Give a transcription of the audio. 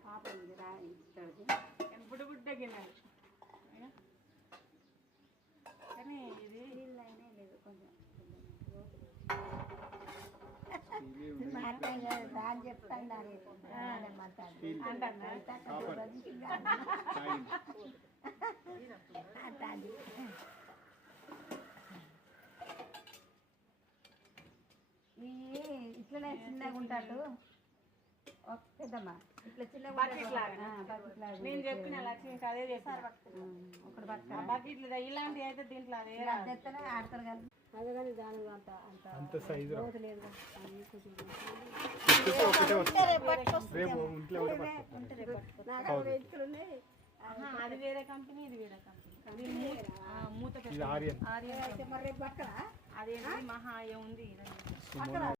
పాప ఉంది రాయిస్తాడు బుడ్డ బుడ్డ గిన్నెలు కానీ ఇది నీళ్ళు అయినా లేదు కొంచెం దాని చెప్తాను ఇట్లనే చిన్నగా ఉంటాడు పెద్దమ్మా ఇట్లా చిన్నగా నేను చెప్పిన లక్ష్మికి అదే చెప్పారు ఒకటి బకెట్లు ఇలాంటివి అయితే దీంట్లో అదే తెత్తనే ఆడతారు కదా అదే కానీ దాని అంత అంత సైజు లేదు అది వేరే కంపెనీ ఇది వేరే కంపెనీ మూత అదేంటి మహా ఉంది